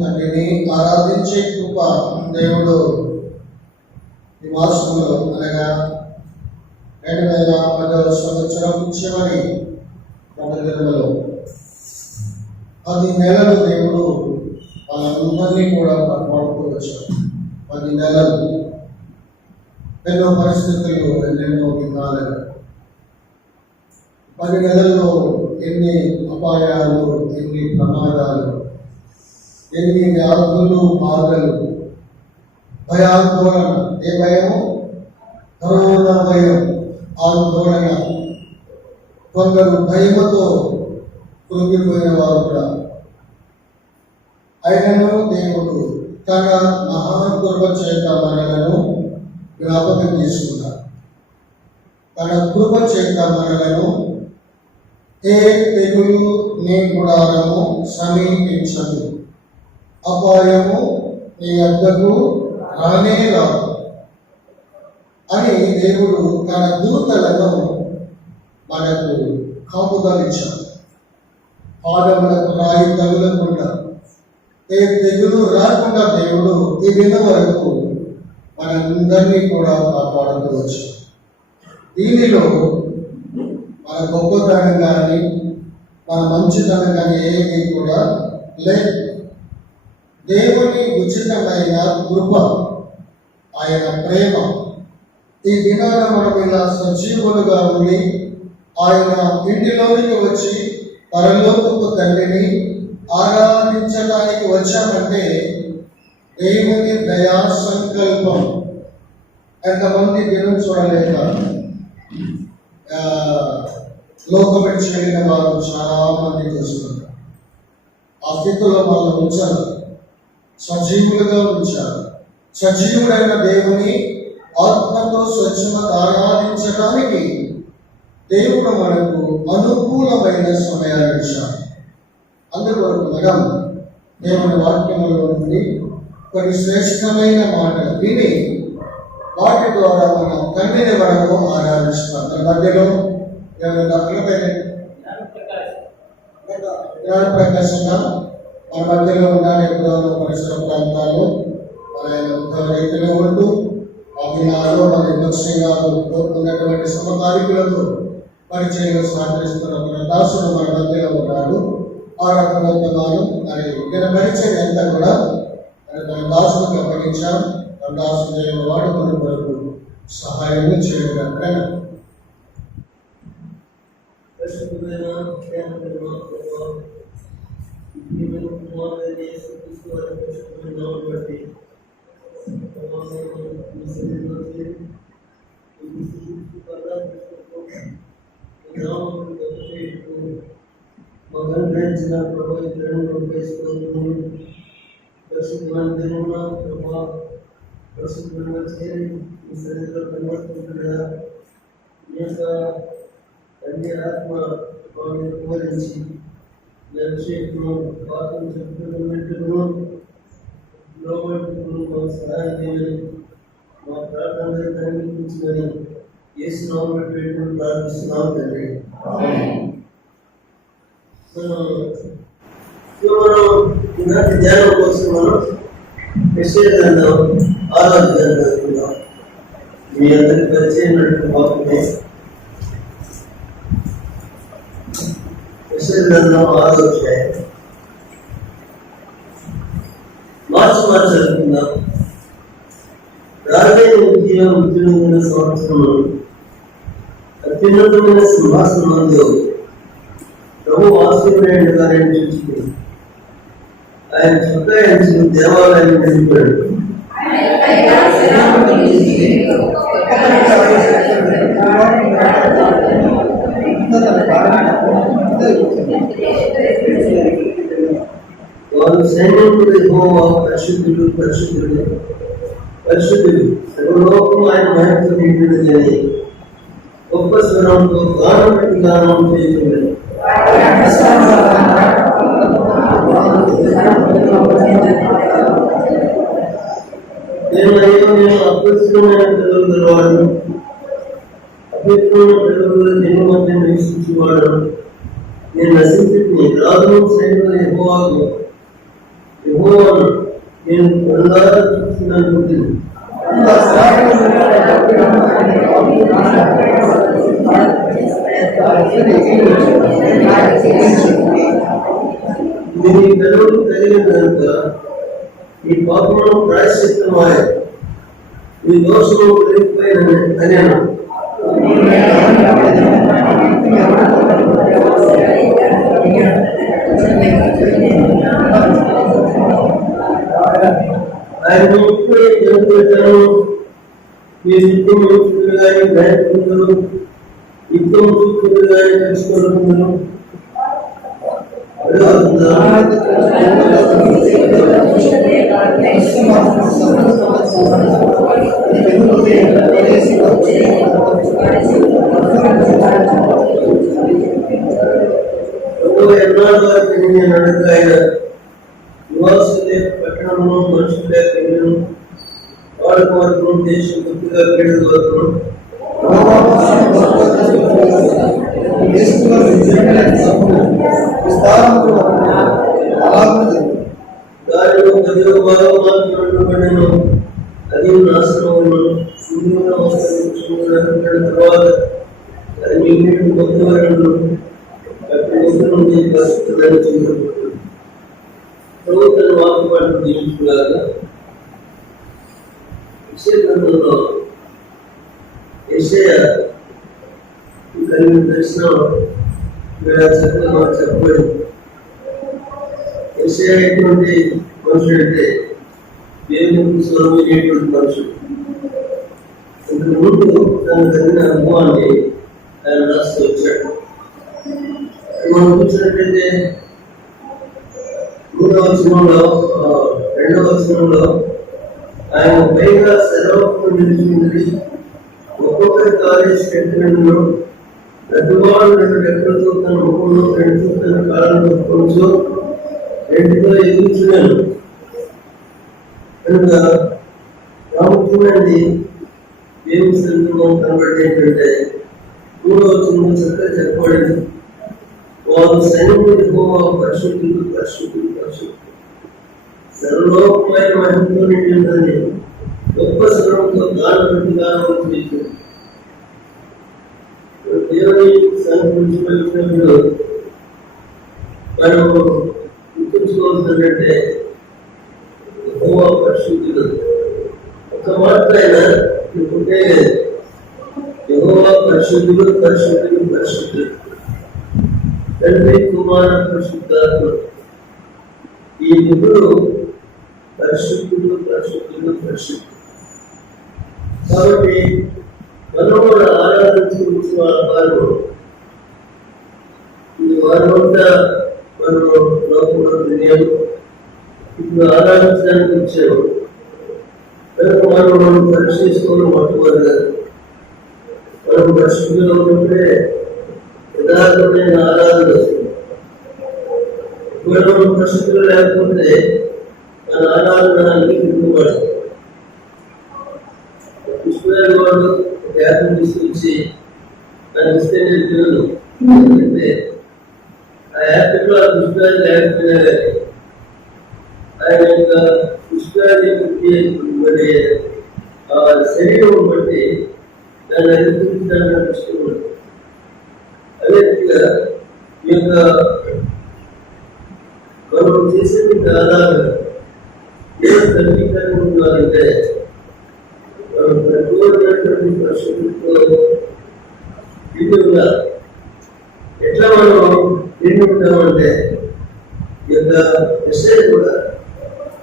తండ్రిని ఆరాధించే కృప దేవుడు ఈ మాసంలో అనగా 2010వ సంవత్సరం చివరి 10 నెలలలో 10 నెలలు దేవుడు వాళ్ళందరినీ కూడా కాపాడుతూ వచ్చారు. 10 నెలలు ఎన్నో పరిస్థితులు, ఎన్నెన్నో విధాలుగా 10 నెలల్లో ఎన్ని అపాయాలు, ఎన్ని ప్రమాదాలు, ఎన్ని వ్యాధులు, బాధలు, భయాందోళన. ఏ భయము? కరోనా భయం, ఆందోళన. కొందరు భయముతో కృంగిపోయిన వారు కూడా. అయినను దేవుడు తన మహాకృప చేత మనలను జ్ఞాపకం చేసుకున్నారు. తన కృప చేత మనలను ఏ తెగులు నీ గుడారము సమీపించదు, అపాయము నీ వద్దకు రానే రాదు అని దేవుడు తన దూతలను మనకు కాపుదలిచ్చాడు. పాదములకు రాయి తగులకుండా, ఏ తెగులు రాకుండా దేవుడు ఈ దినం వరకు మనందరినీ కూడా కాపాడుతూ వచ్చాడు. దీనిలో మన గొప్పతనం కానీ మన మంచితనం కానీ ఏమీ కూడా లేదు. దేవుని ఉచితమైన కృప, ఆయన ప్రేమ. ఈ దినాన మనం ఇలా సజీవులుగా ఉండి ఆయన ఇంటిలోనికి వచ్చి పరలోకపు తండ్రిని ఆరాధించడానికి వచ్చామంటే దేవుని దయా సంకల్పం. ఎంతమంది దినం చూడలేక లోకం వెళ్ళిన వారు చాలా మంది చూస్తున్నారు. ఆ స్థితిలో వాళ్ళు ఉంచారు, సజీవులుగా ఉంచారు. సజీవుడైన దేవుని ఆత్మతో స్వచ్ఛమత ఆరాధించడానికి దేవుడు మనకు అనుకూలమైన సమయాన్ని ఇచ్చాడు. అందువరకు మనం దేవుని వాక్యములో నుండి కొన్ని శ్రేష్టమైన మాటలు విని వాటి ద్వారా మన తండ్రిని మనము ఆరాధిస్తాం. మన మధ్యలో జ్ఞానప్రకాశంగా మన మధ్యలో ఉన్న ఎప్పుడో పరిసర ప్రాంతాల్లో ఆయన ఉద్యోగ రైతులు ఉంటూ అభినాలో మన ఇండస్ట్రీగా ఉన్నటువంటి సమకాలికులతో పరిచయంలో సహకరిస్తున్న మన దాసుడు మన మధ్యలో ఉన్నాడు. ఆరాధనాలు మరి ఇక్కడ పరిచయం అంతా కూడా మన దాసులకు అప్పగించాం. మన దాసుడు చేయని వాడుకున్న వరకు సహాయం చేయగలరు. ఆత్మ వివరించి లక్ష్యను పాత్ర చెప్తున్నట్టును లోబట్టుకును సహాయం చేయని మా ప్రార్థన కనిపించుకొని యేసు నామములో పెట్టుకుని ప్రార్థిస్తున్నాం తండ్రి. ఈనాటి ధ్యానం కోసం మనం యెషయా గ్రంథం 6వ అధ్యాయం చదువుకుందాం. మీ అందరికి పరిచయం వాక్యమే యెషయా గ్రంథం 6వ అధ్యాయం. మార్చి చదువుకుందాం. రాజైన మృత్యునందున సంవత్సరము అత్యున్నతమైన సింహాసనంలో ప్రభు వాసుదేవుడు గారిని చూసి ఆయన చొక్కా ఎంచిన దేవాలయం వెళ్ళిపోయాడు. వారు సైనికుడు యెహోవా పరిశుద్ధుడు పరిశుద్ధుడు పరిశుద్ధుడు, సర్వలోకము ఆయన మహిమతో నిండినదని గొప్ప స్వరంతో గానం పెట్టి గానం చేయుచుండెను. నేను అపరిశుభ్రమైన పిల్లలు గలవాడు, అపవిత్రమైన పిల్లలు జన్మ మధ్య నివసించేవాడు. నేను నశించి రాజు సైనికుల యెహోవాకు యెహోవాను నేను కళ్ళారా చూస్తున్నాను. నీ కనులు తగిలిన కనుక ఈ పాపమును ప్రాయశ్చిత్తమాయ ఈ దోషము పెరిగిపోయిన అనేను. ఆయన ముప్పై జరుగుతాను మీ యుద్ధం చూపులు కానీ ప్రయత్నించరు, యుద్ధం చూపులు కానీ తెలుసుకుంటున్నారు. ఎన్నాడు వారికి నేను అడుగు ఆయన నివాసులే పట్టణంలో మనుషులే కలిగిన వాడుకు వరకు దేశం గుర్తుగా కేడు వరకు దారిలో 10వ భాగం మాత్రమే అది నాశనం తర్వాత అది మిగిలిన కొత్త వరకు నుండి ప్రభుత్వం వాకుపాటు జీవించులాగా విషయంలో యెషయా కలిగిన దర్శనం చక్కగా చెప్పబడి యెషయా ఎటువంటి మనుషుడు అంటే దేవునికి స్వరమైనటువంటి మనుషుడు. ఇంతకు ముందు తనకు తగిన అనుభవాన్ని ఆయన రాస్తూ వచ్చాడు. మనం చూసినట్లయితే 3వ వచనంలో 2వ వచనంలో ఆయన పైగా సెలవు నిలిచింది. ఒక్కొక్కరి కార్యను పెద్దవాడు 2 రెక్కలతో తన ముఖంలో 2 తన కాళ్ళను కొంచెం 2తో ఎదుర్చున్నాను కనుక ప్రాముఖ్యమైనది దేవుని సందర్భం కనబడి ఏంటంటే 3వ వచనంలో చక్కగా చెప్పబడింది. వారు సైనికుడి పరిశుద్ధులు పరిశుద్ధులు పరిశుద్ధులు సర్వలోకమైన మహిమతో నిండి ఉందని గొప్ప స్వరంతో గానపెట్టుగా చేశారు. దేవుని సన్నిధించినప్పుడు మనం గుర్తుంచుకోవాల్సిందంటే యెహోవా పరిశుద్ధులు. ఒక మాట ఆయన ఉంటే యెహోవా పరిశుద్ధులు పరిశుద్ధులు పరిశుద్ధులు తండ్రి కుమార పరిశుద్ధాత్మ ఈ ముగ్గురు పరిశుద్ధులు పరిశుద్ధులు పరిశుద్ధులు. కాబట్టి మనం కూడా ఆరాధించుకోవచ్చు వారు ఈ వారంతా మనం లోకంలో తెలియదు. ఇప్పుడు ఆరాధించడానికి వచ్చాము కనుక మనం పరిశీలించుకోవడం మొట్టమొదటిగా మనం పరిశుద్ధులు ఉన్నప్పుడే యథార్థమైన ఆరాధన వస్తుంది. మనం పరిశుద్ధులు లేకపోతే మన ఆరాధన అంగీకరించబడదు. కృష్ణుడు వాడు యాత్ర తీసుకొచ్చి దాన్ని ఇస్తే నేను తినను. ఎందుకంటే ఆ యాత్రలో ఆ కృష్ణుడు లేకపోయినా కానీ ఆయన యొక్క కృష్ణుడి మరి ఆ శరీరం బట్టి దాన్ని అనుసరించడానికి కష్టపడుతుంది. అదే రీతిగా ఈ యొక్క మనం చేసేది ఆధారం ఏం సమీకరణ ఉన్నారంటే మనం ప్రతికూలమైనటువంటి పరిస్థితులతో విధంగా ఎట్లా మనం నిండి ఉంటామంటే ఈ యొక్క విషయం కూడా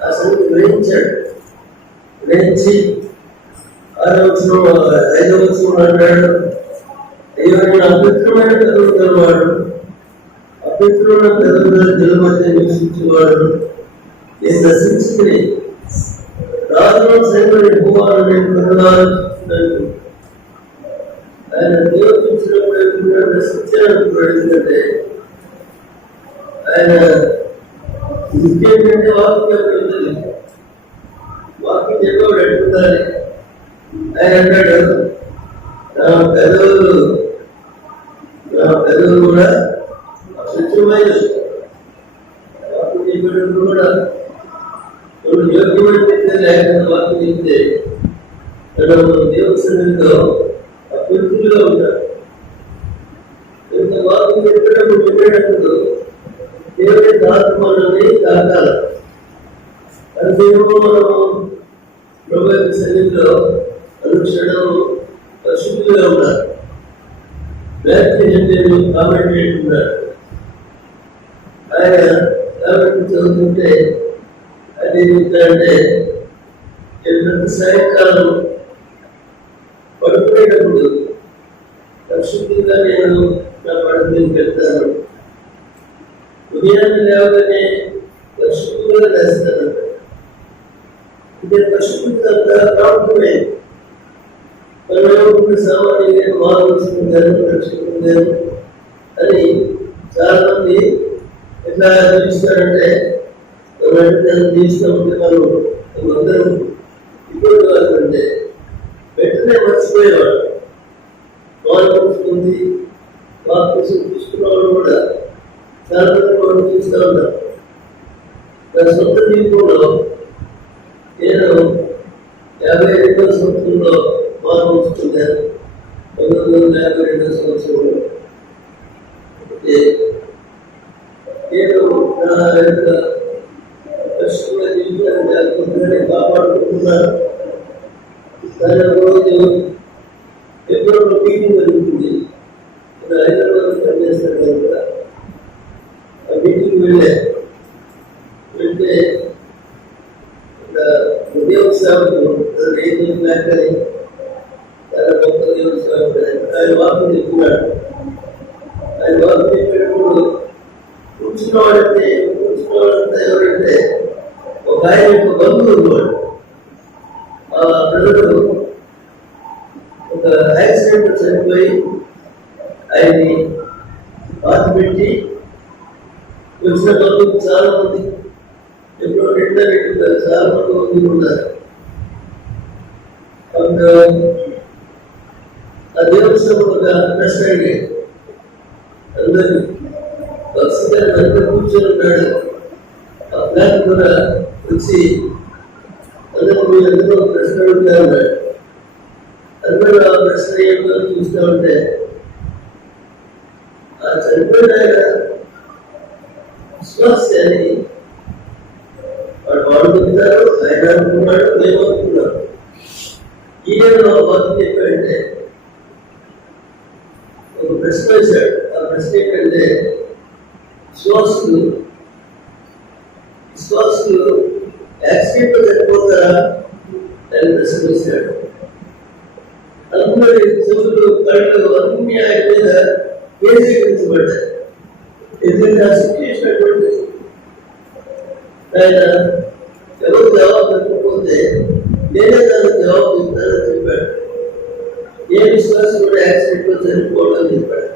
ఆ సంగతి గ్రహించాడు. గ్రహించి 6వ వచనం 5వ వచనం అంటాడు, అయ్యో నేను అపవిత్రమైన కథలు గలవాడు, అపవిత్రమైన కథలు జల మధ్య నివసించేవాడు, నేను నశించుకుని రాజులను సైన్యం యెహోవాను నేను కనుగొనాలనుకుంటున్నాను. ఆయన దేవతలు నశించాలనుకున్నాడు. ఎందుకంటే ఆయన ఇంకేంటంటే వాక్యం ఉంటుంది. వాక్యం చెప్పేవాడు అడుగుతారు. ఆయన అంటాడు నా పెదవులు కూడా స్వచ్ఛమైనది. వాక్యం చెప్పేటప్పుడు కూడా మనం యోగ్యమైన వ్యక్తి లేకుండా వాక్యం చెప్తే మనం దేవుని సన్నిధిలో అభివృద్ధిగా ఉంటారు. ఇంత వాక్యం చెప్పేటప్పుడు వినేటప్పుడు దేవుని ఆత్మని తాకాలి. అంతేమో మనం ప్రభు యొక్క సన్నిధిలో అనుక్షణం పరిశుద్ధిగా ఉన్నారు. వ్యాఖ్య కామెంట్ చేస్తున్నారు. ఆయన కాబట్టి చదువుతుంటే అది ఏంటంటే ప్రతి సాయంకాలం పడుకునేటప్పుడు పరిశుద్ధిగా నేను నా పడుకుని పెడతాను. ఉదయాన్ని లేవగానే పరిశుద్ధిగా వేస్తాను. ఇదే పరిశుద్ధి అంతా ప్రాముఖ్యమే. మనం సామాన్యంగా మారుస్తుంటారు, రక్షిస్తుంటారు అని చాలా మంది ఎట్లా జీవిస్తారంటే జీవిస్తూ ఉంటే మనం అందరం ఇప్పుడు అంటే వెంటనే మర్చిపోయేవాడు. వాళ్ళు చూసుకుంది వాళ్ళు చూసుకున్న వాళ్ళు కూడా చాలా మంది మనం చూస్తూ ఉంటాం. నా సొంత జీవితంలో నేను 52వ సంవత్సరంలో మార్పు ఉంచుకున్నాను. 1952వ సంవత్సరంలో నేను నా యొక్క కష్టంగా జీవితాన్ని జాగ్రత్తగానే కాపాడుకుంటున్నాను. దాని రోజు ఎప్పుడో మీటింగ్ జరుగుతుంది. నేను హైదరాబాద్ పనిచేస్తాను కదా. ఆ మీటింగ్ వెళ్తే ఉద్యోగ సేవకులు రైతు లేకని తన గొప్ప ఉద్యోగ సేవకుడు ఆయన వాక్యం చెప్తున్నాడు. ఆయన వాక్యం చెప్పేటప్పుడు కూర్చున్నవాడంటే ఎవరంటే ఒక ఆయన యొక్క బంధువు ఉన్నవాడు. ఆ బ్రదరు ఒక యాక్సిడెంట్ చనిపోయి ఆయన్ని బాధ పెట్టి వచ్చిన బంధువులు చాలా మంది ఎప్పుడో రెండు చాలా మంది ఉన్నారు. ఆ దేవస్థానంలో ప్రశ్న అడిగాడు. అందరూ వరుసగా అందరూ కూర్చొని ఉన్నాడు. ఆ ప్లాన్ కూడా వచ్చి అందరూ మీరందరూ ప్రశ్న అడుగుతా ఉన్నాడు. అందరూ ఆ ప్రశ్న ఏమో చూస్తూ ఉంటే ఆ చనిపోయిన విశ్వాసాన్ని వాడు వాడుకుంటారు. ఆయన అనుకున్నాడు, ఏమనుకున్నాడు. ఈయన వాక్యం చెప్పాడంటే ఒక ప్రశ్న వేశాడు. ఆ ప్రశ్న ఏంటంటే విశ్వాసులు యాక్సిడెంట్ చనిపోతారా అని ప్రశ్న వేశాడు. అందరి చెవులు కళ్ళు అన్ని ఆయన మీద కేంద్రీకరించబడ్డాయి. ఎందుకంటే ఆ సిచ్యువేషన్ అటువంటి ఆయన ఎవరు జవాబు చెప్పకపోతే నేనే దానికి జవాబు చెప్తానని చెప్పాడు. ఏ విశ్వాసం కూడా యాక్సిడెంట్ లో చనిపోవడం చెప్పాడు.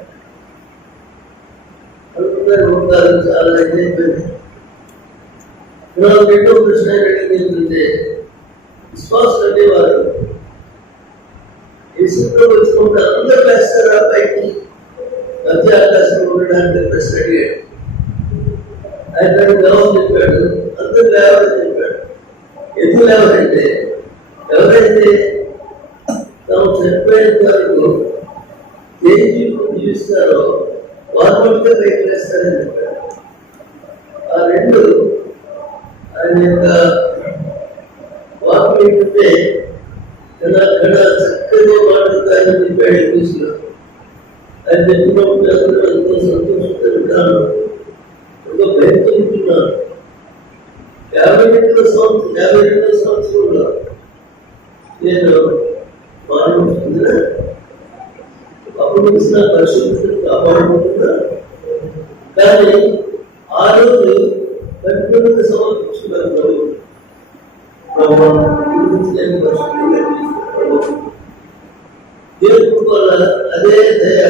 అనుకున్నారు ఉంటారు చాలా అయిపోయింది. రెండో ప్రశ్న ఏంటంటే విశ్వాసం అనేవారు ఈ సూత్రం వచ్చుకుంటే అందరూ వేస్తారా పైకి మధ్య ఆకాశంలో ఉండడానికి ప్రశ్న అడిగాడు. ఆయన జవాబు చెప్పాడు, అందరూ లేవని చెప్పాడు. ఎందుకు లేవనంటే ఎవరైతే తాము చనిపోయేంత వరకు ఏ జీవితం జీవిస్తారో వారి మధ్య పైకి వేస్తారని చెప్పాడు. ఆ రెండు ఆయన యొక్క వాక్యం ఏంటంటే అక్కడ చక్కగా మాట్లాడుతాయని చెప్పాడు. ఇంగ్లీష్లో ఆయన చెప్పినప్పుడు అందరూ ఎంతో సంతోషిస్తున్నాను, ఎంతో ప్రయత్నిస్తున్నాను. 52వ సంవత్సరంలో నేను మానవుతున్నా. అప్పుడు నుంచి నా పరిశుభ్రతను కాపాడుకుంటున్నా. కానీ ఆ రోజు పరిపూర్ణత సమర్పించుకున్నాను. దేవుడు వల్ల అదే దయ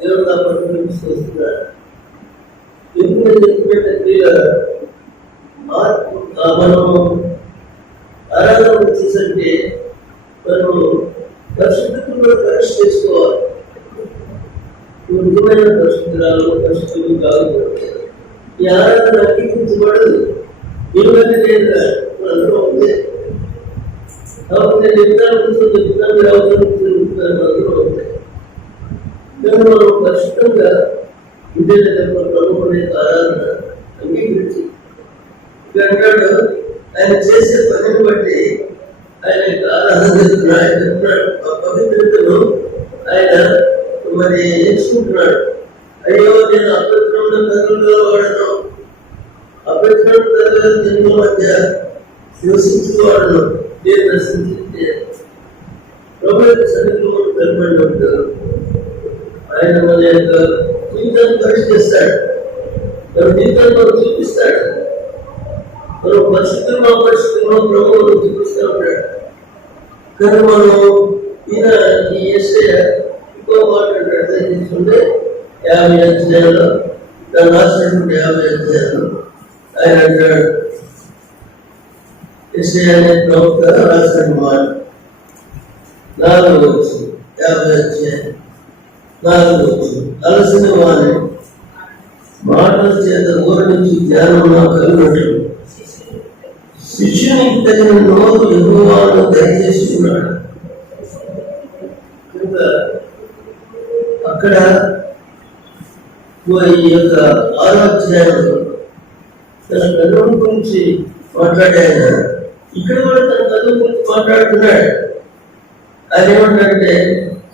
దేవుడు నా పరిపూర్ణిస్తూ వస్తున్నాడు. ఎప్పుడు చెప్పినట్టు మనము ఆరాధన వచ్చేసరికి మనము పరిశుద్ధతను కూడా పరీక్ష చేసుకోవాలి. నిజమైన పరిశుద్ధురాలు పరిశుద్ధులు కాదు. ఈ ఆరాధన అంగీకరించబడదు. ఎందుకంటే నేను అందరూ కాబట్టి నేను చెప్తాను మీరు అవసరం చెప్తాను అందరూ ఉంటాయి. కానీ మనం ఖచ్చితంగా విద్యార్థుల ప్రభుత్వ ఆరాధన అంగీకరించి అంటాడు ఆయన చేసే పనిని బట్టి ఆయన ఆరాధన చేస్తున్నాడు. ఆయన చెప్తున్నాడు ఆ పవిత్రతను ఆయన మరి నేర్చుకుంటున్నాడు. అయ్యో నేను అపవిత్రమైన కథలుగా వాడను, అపవిత్రమైన కథల జన్మ మధ్య నివసించేవాడను, నేను నశించే ప్రభు యొక్క సన్నిధిలో కనబడినప్పుడు ఆయన మన యొక్క జీవితాన్ని పరీక్షిస్తాడు, మన జీవితాన్ని మనం చూపిస్తాడు. మనం పరిస్థితుల్లో ప్రభుత్వం చూపిస్తూ ఉంటాడు. కానీ మనం ఈయన ఈ యేసయ్య ఇంకో మాట అంటాడు, తీసుకుంటే 50 అధ్యాయాలు దాన్ని రాసినటువంటి 50 అధ్యాయాలు ఆయన అంటాడు, యేసయ్య అనే ప్రవక్త రాసిన మాట 4 వచ్చింది 50 అధ్యాయం 4 వచ్చింది. అలసిన వారి మాటల చేత ఊరించి జ్ఞానం కలిగినట్లు శిష్యునికి తగిన నోరు యెహోవాను దయచేసి ఉన్నాడు. అక్కడ ఈ యొక్క 6వ అధ్యాయంలో తన కన్నుల గురించి మాట్లాడాయన, ఇక్కడ కూడా తన కన్నుల గురించి మాట్లాడుతున్నాడు. ఆయన ఏమంటాడంటే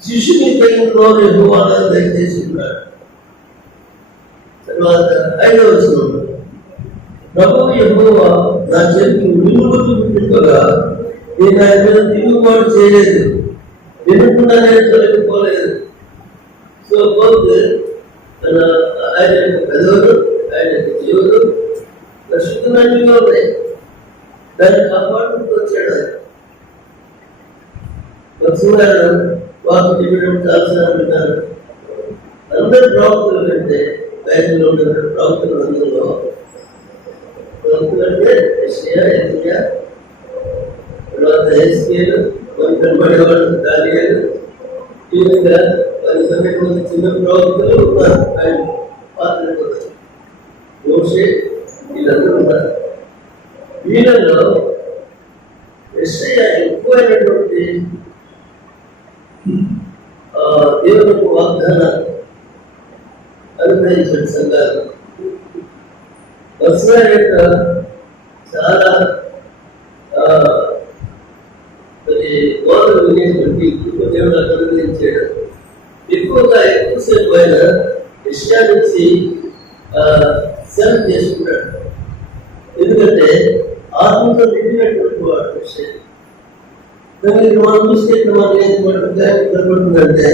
శిష్యునికి తగిన నోరు యెహోవాను దయచేసి ఉన్నాడు. తర్వాత 5వ వచనం, ప్రభువు యెహోవా నా చేతికి నిలువలు పుట్టింపగా నేను ఆయన మీద తిరుగుబాటు చేయలేదు, వినకుండా నేను తొలగిపోలేదు. సో పోతే ఆయన యొక్క పెదవులు ఆయన యొక్క జీవులు పరిశుద్ధమైనవిగా ఉన్నాయి. దాన్ని కాపాడుకుంటూ వచ్చాడు. ఆయన వాకు తినడం చాలాసార్లు విన్నారు. అందరి ప్రవక్తల కంటే బైబిల్లో ఉన్న ప్రవక్తల అందరిలో ప్రవక్తలంటే యెషయా, యెరెమీయా, తర్వాత హెజ్కేలు, కొంచెం పడేవాళ్ళు దానియేలు, ఈ విధంగా 12 మంది చిన్న ప్రవక్తలు ఉన్నారు. ఆయన పాత్ర మోషే వీళ్ళందరూ ఉన్నారు. వీళ్ళలో యెషయా ఎక్కువైనటువంటి దేవునికి వాగ్దానాలు అనుగ్రహించిన సంఘాలు వరుసగా యొక్క చాలా మరి బోధలు వినేటువంటి దేవుడు అనుగ్రహించాడు. ఎక్కువసేపు ఆయన యెషయా నుంచి సెలెక్ట్ చేసుకున్నాడు. ఎందుకంటే ఆత్మతో నిండినటువంటి వాడు యెషయా. కానీ మనం చూస్తే మనకి ఏం కనబడుతుందంటే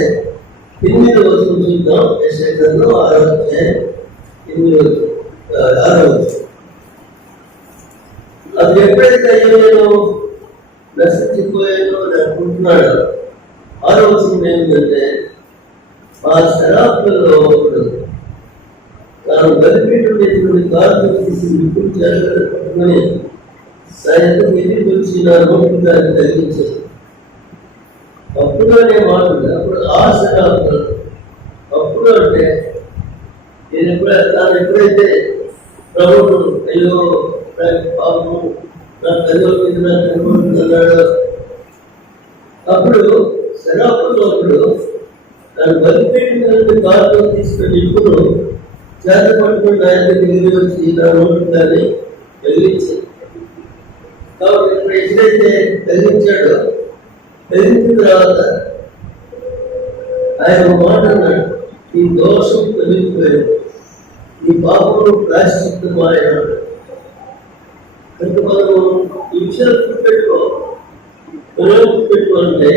8వ వచనం చూద్దాం. యెషయా గ్రంథం 6వ అధ్యాయం 8వ వచనం. అది ఎప్పుడైతే అయ్యో నేను నశించిపోయానో అని అనుకుంటున్నాడు. 6వ వచనం ఏంటంటే ఆ శరాపులలో ఒకడు తాను బలిపీఠుడైనటువంటి కారును తీసి విప్పులు చేరుకొని సాయంత్రం ఎదురు వచ్చి నా నోటి దాన్ని తగ్గించాడు. అప్పుడు అనే మాట అప్పుడు ఆ శరాపులు అప్పుడు అంటే నేను తాను ఎప్పుడైతే ప్రభుత్వం అయ్యో పాపము నా కదిలో మీద నాకు అనుకుంటున్నాడు, అప్పుడు శరాపుల్లో ఒకడు దాన్ని బలిపీఠుడైనటువంటి కారులో తీసుకుని ఇప్పుడు చేత పట్టుకుని ఆయన దగ్గరికి వచ్చి నా నోటి దాన్ని వెలిగించాడు. కాబట్టి ఇప్పుడు ఎప్పుడైతే వెలిగించాడో వెలిగించిన తర్వాత ఆయన మాట అన్నాడు, ఈ దోషం తొలగిపోయాడు, ఈ పాపము ప్రాయశ్చిత్తమాయన్నాడు. కనుక మనము ఈ విషయాలు గుర్తుపెట్టుకో. మనం గుర్తుపెట్టుకోవాలంటే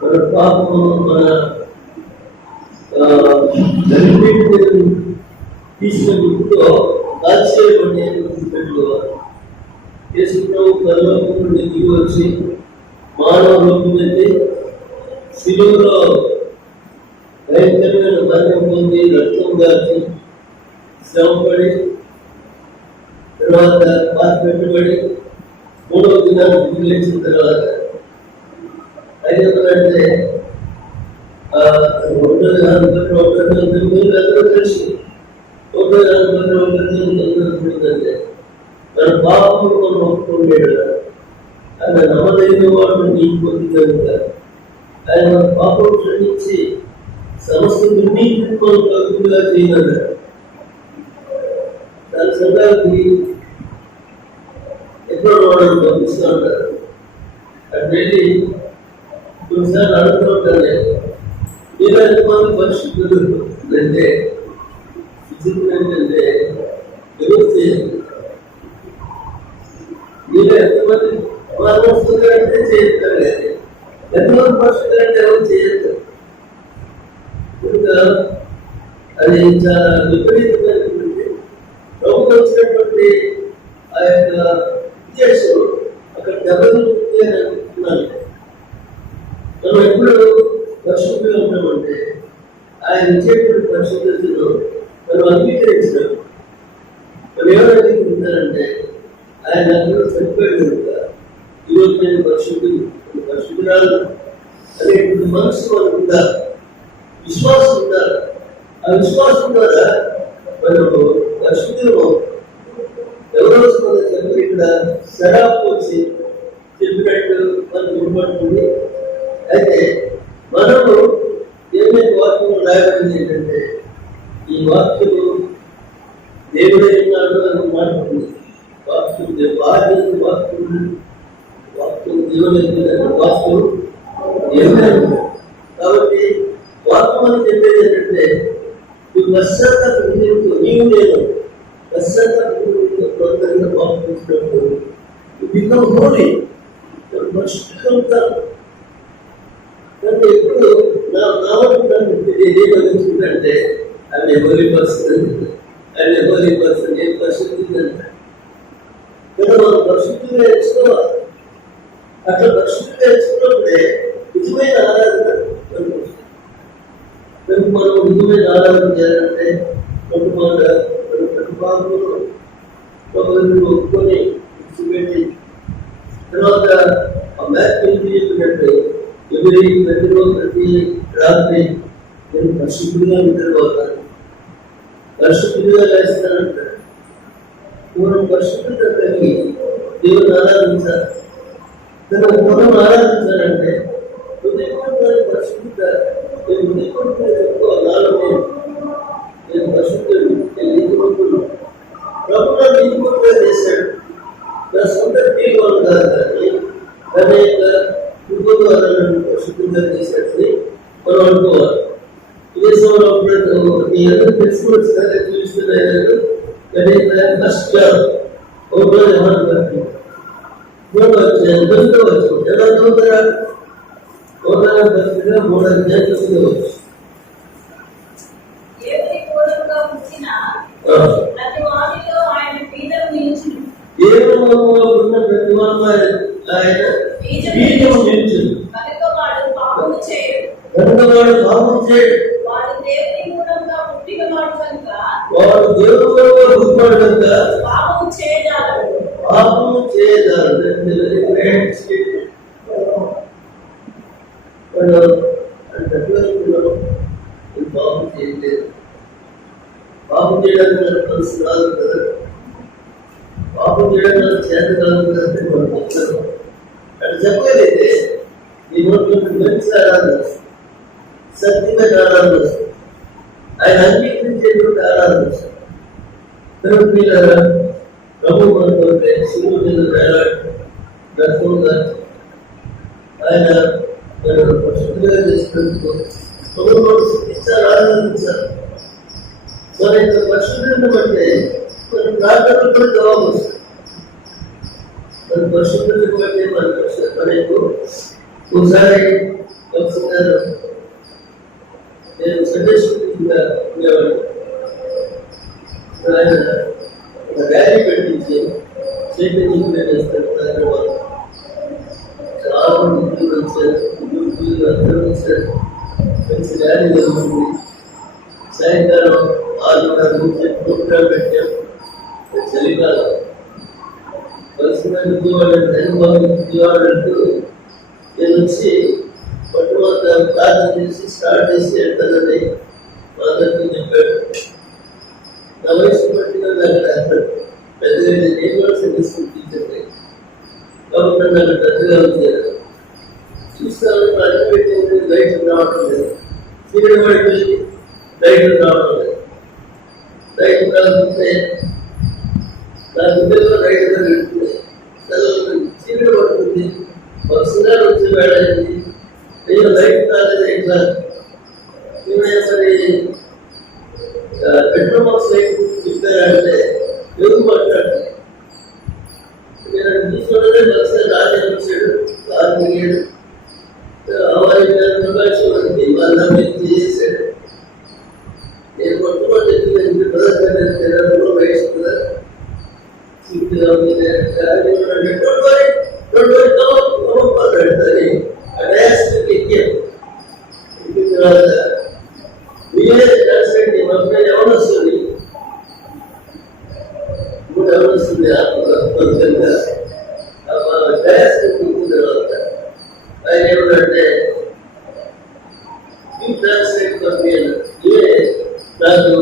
మన పాపము మన తీసుకునే గుర్తుతో ఆశ్చర్యపడి గుర్తుపెట్టుకోవాలి. యేసు ప్రభు పరలోకం నుండి దిగి వచ్చి మానవ రూపం ఎత్తి శిలువలో భయంకరమైన మరణం పొంది రక్తం దాచి శ్రమపడి తర్వాత పాత పెట్టుబడి 3వ దినాన్ని తిరిగి లేచిన తర్వాత అయినదంటే తెలిసి మన పాపము మనం ఒప్పుకుంటాడు. ఆయన నమ్మదగిన వాడు నీకు పొంది కనుక ఆయన మన పాపం క్షమించి సమస్త దుర్నీతిని మనం తగ్గుగా చేయగలరు. దాని సందర్భానికి ఎక్కడో వాడు పంపిస్తూ ఉంటారు. అటు వెళ్ళి కొన్నిసార్లు అడుగుతూ ఉంటాను, మీరు ఎంతమంది పరిశుద్ధులు అంటే విచిత్రం ఏంటంటే ఎవరు చేయాలి, మీరు ఎంతమంది అంటే చేస్తారు కానీ ఎంతమంది పరిశుద్ధులు అంటే ఎవరు చేయరు. ఇంకా అది చాలా విపరీతమైనటువంటి ప్రభుత్వం వచ్చినటువంటి ఆ యొక్క ఉద్దేశం అక్కడ దెబ్బతింటుంది అని అనుకుంటున్నాను. మనం ఎప్పుడు పరిశుద్ధంగా ఉంటామంటే ఆయన ఇచ్చేటువంటి పరిశుద్ధతను మనం అంగీకరించినాం. మనం ఏమైనా అంగీకరించాలంటే ఆయన అక్కడ చనిపోయాడు కనుక ఈరోజు నేను పరిశుద్ధురాలు అనేటువంటి మనసు మనకు ఉండాలి, విశ్వాసం ఉండాలి. ఆ విశ్వాసం ద్వారా మనము పరిశుద్ధులు. ఎవరో మన చెప్పి ఇక్కడ శరాబ్ వచ్చి చెప్పినట్టు మనకు వినపడుతుంది. అయితే మనము ఏమైనా వాక్యం రాయబడింది ఏంటంటే ఈ వాక్యము దేవుడే ఉన్నాడు అని మాట్లాడుతుంది. వాక్యం వాక్యం దేవుడు వాక్యం దేవుడే ఉంది. కాబట్టి వాక్యం అని చెప్పేది ఏంటంటే నువ్వు పశ్చాత్తాపం నీవు నేను పశ్చాత్తాపం వాక్యం ఇచ్చినప్పుడు బికమ్ హోలీ, పరిశుద్ధంగా. అంటే ఎప్పుడు ఏమనిపించిందంటే ఆయన హోలీ పర్సన్, ఆయన హోలీ పర్సన్, నేను పరిశుద్ధంగా కదా మనం పరిశుద్ధిగా నేర్చుకోవాలి. అట్లా పరిశుద్ధిగా నేర్చుకున్నప్పుడే నిజమైన ఆరాధన మనం నిజమైన ఆరాధన చేయాలంటే ఒప్పుకొని విడిచిపెట్టి తర్వాత ఆ మ్యాచ్ చెప్పినట్టు ప్రతిరోజు ప్రతి రాత్రి నేను పరిశుద్ధిగా నిద్రపోతాను, పరిశుద్ధిగా లేస్తానంటాడు. మనం పరిశుద్ధత కలిగి దేవుని ఆరాధించాలి. మనం ఆరాధించాలంటే పరిశుద్ధత నేను పరిశుద్ధుడు, నేను నీతిమంతుడు. ప్రభుత్వం నీతిమంతుగా చేశాడు. నా సొంత తీర్మానం కాదు కానీ అనేక కుటుంబాలను పరిశుద్ధంగా చేశాడని మనం అనుకోవాలి. విదేశంలో మీ అందరూ తెలుసుకోవచ్చుగా చూపిస్తున్నాయి. ఫస్ట్ చదువుకోవచ్చు. ఎలా చదువుతారా? 3 అధ్యాయం చదువుకోవచ్చు. దేవునిలో ఉన్న ప్రతి వాడు ఆయన బీజం నిలిచింది కనుక వాడు పాపం చేయడు. వాడు దేవుని మూలంగా పుట్టినవాడు కనుక పాపము చేయజాలడు. పాపం చేయలేదు. పాపం చేయడానికి మనసు రాదు కదా, పాపం చేయడానికి చేత కాదు కదా అంటే మనం చెప్తారు. అటు చెప్పలేదైతే ఈ నోట్లో మంచి ఆరాధన, సత్యమైన ఆరాధన, ఆయన అంగీకరించేటువంటి ఆరాధన. ప్రభు మనతో శివుడు మీద వేలాడుగా ఆయన పరిశుద్ధిగా చేసినందుకు ప్రభుత్వం శిక్షించాలి, ఆరాధించాలి. మన యొక్క పరిశుద్ధులను బట్టే మన ప్రార్థనలు కూడా జవాబు వస్తుంది. మన పరిశుద్ధులను బట్టి మనకు ఒకసారి నేను సందేశంగా ఉండేవాడు. ఆయన ఒక ర్యాలీ పెట్టించి చైతన్యం చేస్తారు. చాలా మంది వచ్చారు, అందరూ వచ్చారు. మంచి ర్యాలీ జరుగుతుంది. సాయంకాలం 6:30 నుంచి ప్రోగ్రాం పెట్టాం. చలికాలం పరిస్థితి అంటూ నేను వచ్చి పట్టుమంత ప్రార్థన చేసి స్టార్ట్ చేసి వెళ్తానని మా అందరికీ చెప్పాడు. నా వయసు బట్టి అక్కడ పెద్దగా నేను కూడా సర్వీస్ టీచర్ కాబట్టి నాకు పెద్దగా ఉంది చూస్తాను. అన్ని పెట్టింది లైట్ రావడం లేదు, సీరియల్ పడిపోయి లైట్ రావడం లేదు. లైట్ రాకపోతే నా బిడ్డలో లైట్ పెడుతుంది, సీరియల్ పడుతుంది, వరుసగా వచ్చి వేడైంది. అయ్యో లైట్ రాలేదు, ఇట్లా మరి పెట్రోల్ బాక్స్ లైట్ చెప్పారంటే ఎవరు మాట్లాడారు? నేను తీసుకున్నదే బస్సు రాజే వచ్చాడు, కారు మిగిలాడు, ప్రకాశం వాళ్ళ చేశాడు. నేను మొట్టమొదటి ప్రధాన వయసుగా పెడతారు. ఎక్కిన తర్వాత ఎవరు వస్తుంది, ఎవరు వస్తుంది తర్వాత ఆయన ఏమంటే ట్రాన్స్లేట్ పంపించాను. ఇవే నాకు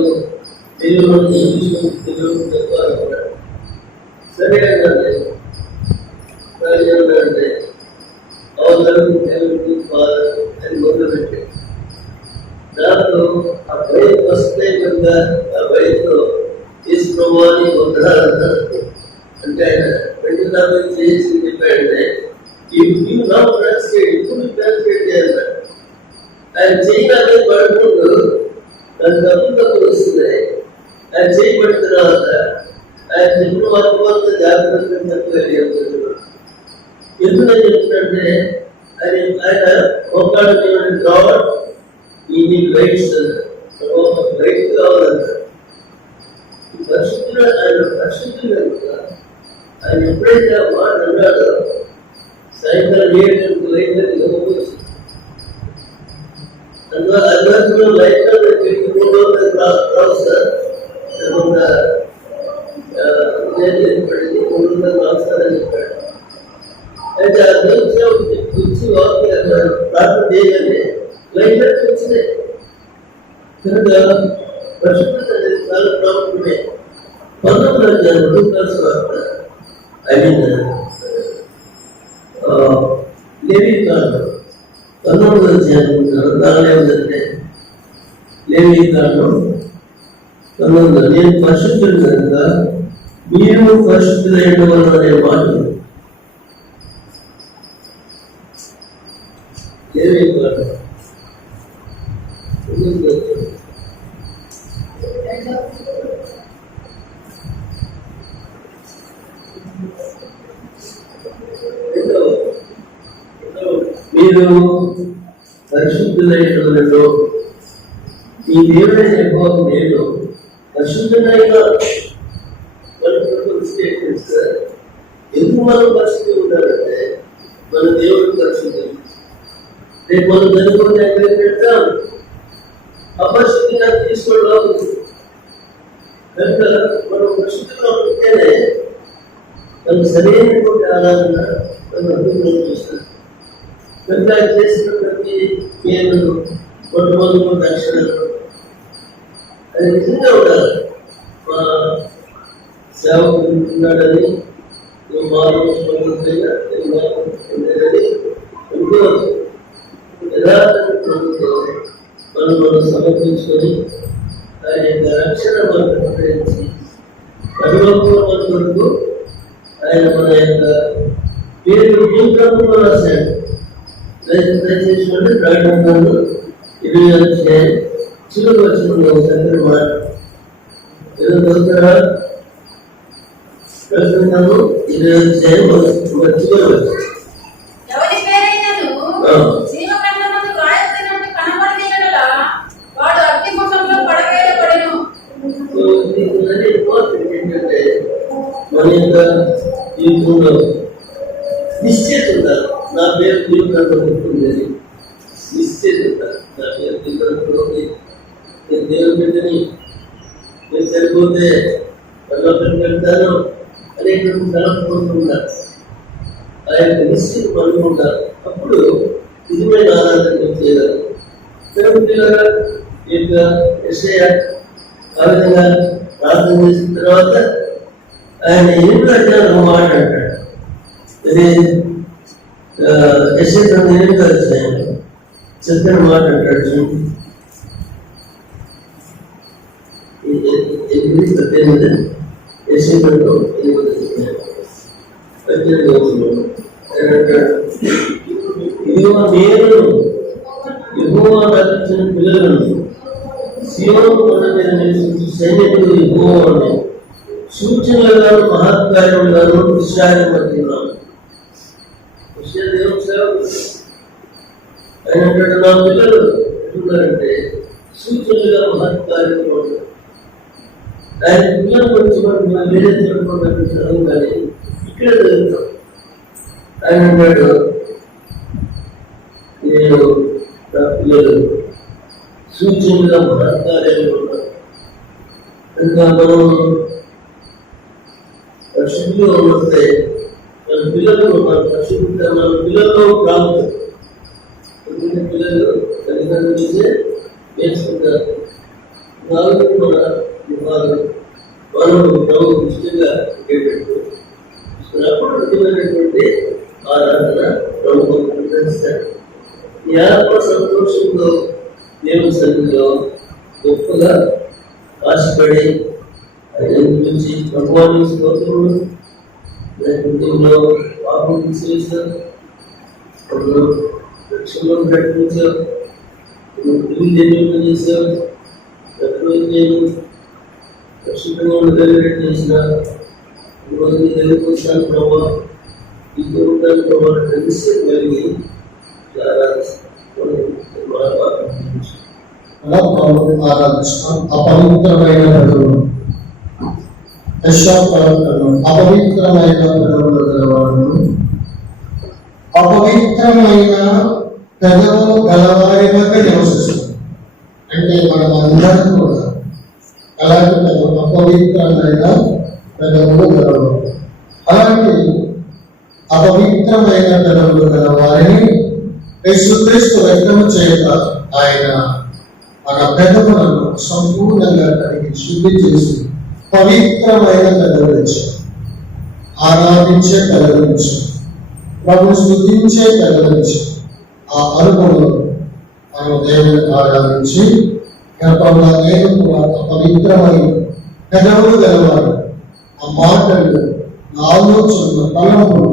తెలుగు చెప్పాలనుకున్నాడు. సరే అన్నాడు. ఏమన్నాడంటే అవతలకు తెలుగు ఫాదర్ అని మొదలుపెట్టి దాంట్లో ఆ బయట ఫస్ట్ టైం కనుక ఆ బయటలో తీసుకుని వందనాలు అంటే ఆయన 20,000 చేసి చెప్పాడంటే ఇప్పుడు ట్రాన్స్లేట్ చేయాలి. ఆయన చేయడానికి పడుకుంటూ దాని తప్పులు వస్తున్నాయి. ఆయన చేయబడిన తర్వాత ఆయన చెప్పిన వర్గంతో జాగ్రత్తగా చెప్పగలిగారు. ఎందుకని చెప్తుంటే ఆయన ఒకళ్ళు రావడం ఈ మీకు రైట్స్ రైట్ కావాలంటారు. పరిశుద్ధులు ఆయన పరిశుద్ధులు ఆయన ఎప్పుడైతే ఆ మాట అన్నాడో సాయంకాలం 7 గంటలకు లైట్ అందువల్ల అందరిలో లైట్ రావు సార్. పడింది 300 రాస్తారని చెప్పాడు. అయితే ఆ దేశం వచ్చి ప్రార్థన చేయగానే లైట్ వచ్చినాయి కనుక పరిశుభ్రత అనేది చాలా ప్రాముఖ్యమే. 19వ అధ్యాయం లూకాసు వార్త లేవీకాండం 19వ అధ్యాయం దానిలో ఏమిటంటే లేవీకాండం 19 నేను పరిశుద్ధుడు కనుక మీరు పరిశుద్ధులైన వాళ్ళు అనే మాట లేవీకాండం మీరు పరిశుద్ధులైన ఈ దేవుడైన యెహోవా నేను పరిశుద్ధులైన స్టేట్మెంట్స్. ఎందుకు మనం పరిశుద్ధి ఉండాలంటే మన దేవుడు పరిశుద్ధం. రేపు మనం చదువుకుంటే ఎక్కడికి పెడతాం, అపరిశుద్ధిగా తీసుకోవడం కనుక మనం పరిశుద్ధిగా ఉంటేనే మనకు సరైనటువంటి ఆరాధన మనం అందులో చూస్తాం. కనుక చేసిన ప్రతి కేవలం మొట్టమొదటి రక్షణలు అది నిజంగా ఉండాలి. మా సేవకుడు ఉన్నాడని మానవుడని అనుకోవచ్చు. యథార్థంతో మనం సమర్పించుకొని ఆయన యొక్క రక్షణ మనకు అనుగ్రహించి పరలోకంలో వరకు ఆయన మన యొక్క పేరు జీవితంలో రాశాడు. దయచేసి ప్రకటన 20వ అధ్యాయం చివరి వచనంలో చక్కని మాట ఏదో చదువుతారా? ప్రకటన 20వ అధ్యాయం చివరి వచనం ఏంటంటే మన యొక్క జీవితంలో నిశ్చయిత ఉండాలి. నా పేరు జీవితంలో ఉంటుంది, నిశ్చయిత ఉండాలి. నా పేరు జీవితంలో ఉంది, నేను దేవుని బిడ్డని, నేను సరిపోతే పరలోకం పెడతాను అనేటువంటి తలంపు ఉండాలి. ఆ యొక్క నిశ్చయిత మనకు ఉండాలి. అప్పుడు నిజమైన ఆరాధన చేయగలరు. పిల్లగా ఈ యొక్క యెషయా ఆ విధంగా ప్రార్థన చేసిన తర్వాత ఆయన 8వ అధ్యాయంలో మాట్లాడాడు. ఇది ఎస్ఐ 8 అధ్యాయంలో చెప్పిన మాట అంటాడు చూడండి. 8:18 ఎస్ఐ 8:18 ఇదిగో నేను యెహోవా రక్షించిన పిల్లలను సీయోను కొండ మీద నివసించు సైనికులు యెహోవాను సూచనలుగాను మహత్కార్యములుగాను విశ్రాంతిస్తున్నాను. దేవుడు సేవకుడు ఆయన అంటాడు, నా పిల్లలు ఎట్లున్నారంటే సూచనలుగా మహత్కార్యములు ఉంటారు. ఆయన పిల్లల గురించి మనం వేరే తెలుసుకోవడానికి చదువు కానీ ఇక్కడే చదువుతాం. ఆయన అంటాడు, నేను నా పిల్లలు సూచనలుగా మహత్కార్యాలు ఉన్నారు. ఇంకా మనం పరిశుద్ధిలో ఉంటే మన పిల్లలు మన పరిశుద్ధి మన పిల్లల్లో ప్రాముఖ్యత. ఎందుకంటే పిల్లలు తల్లిదండ్రులు చూసే నేర్చుకుంటారు. వాళ్ళు మన విభాగం వాళ్ళు ప్రభు దృష్టిగా అప్పుడు ఆరాధన ప్రభు నిర్వహిస్తాడు. ఈ ఆత్మ సంతోషంలో దేవుని సన్నిధిలో గొప్పగా ఆశపడి ఆయన గురించి భగవాన్ స్తోత్రములు దేవులో పాపం తీసివేశారు, రక్షణలో ప్రకటించారు, తెలియజేయడం చేశారు, నేను రక్షితంగా ఉండగలిగేటట్టు చేసిన దగ్గరకు వచ్చాను ప్రభావ ఈ కుటుంబాన్ని ప్రభావం కలిసి కలిగి అపవిత్రమైన పెదవులు అపవిత్రమైన పెదవులు గలవాడు అపవిత్రమైన పెదవులు గలవారి మధ్య నివసిస్తుంది. అంటే మనం అందరం కూడా అలాంటి పెదవులు అపవిత్రమైన పెదవులు గలవాడు. అలాంటి అపవిత్రమైన పెదవులు గలవారిని యేసుక్రీస్తు వ్యక్తము చేయక ఆయన మన పెదవులను సంపూర్ణంగా కడిగి శుద్ధి చేసి పవిత్రమైన పెదవులు ఇచ్చారు. ఆరాధించే పెదవులు ఇచ్చారు, ప్రభుని స్తుతించే పెదవులు ఇచ్చారు. ఆ అనుభవం మనం దేవుని ఆరాధించి గర్భంగా దేవుడు కూడా పవిత్రమైన పెదవులు గలవాడు. ఆ మాటలు, ఆలోచనలు, తలంపులు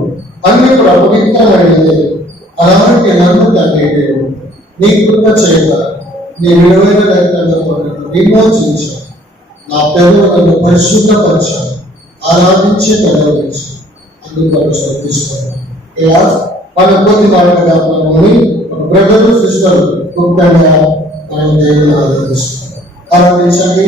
అన్ని కూడా పవిత్రమైనది. అలాంటి నన్ను తండ్రి నీ కృప చేత నీ విలువైన రక్తంలో విమోచించాను. నా పెదవులను పరిశుద్ధపరిచాను, ఆరాధించే పెదవులు ఇచ్చాను. అందుకు శ్రద్ధిస్తున్నాను. ఇలా మన కొద్ది మాటగా మనని మన బ్రదరు సిస్టర్ ముఖ్యంగా మనం దేవుని ఆరాధిస్తున్నాం. ఆరాధించండి.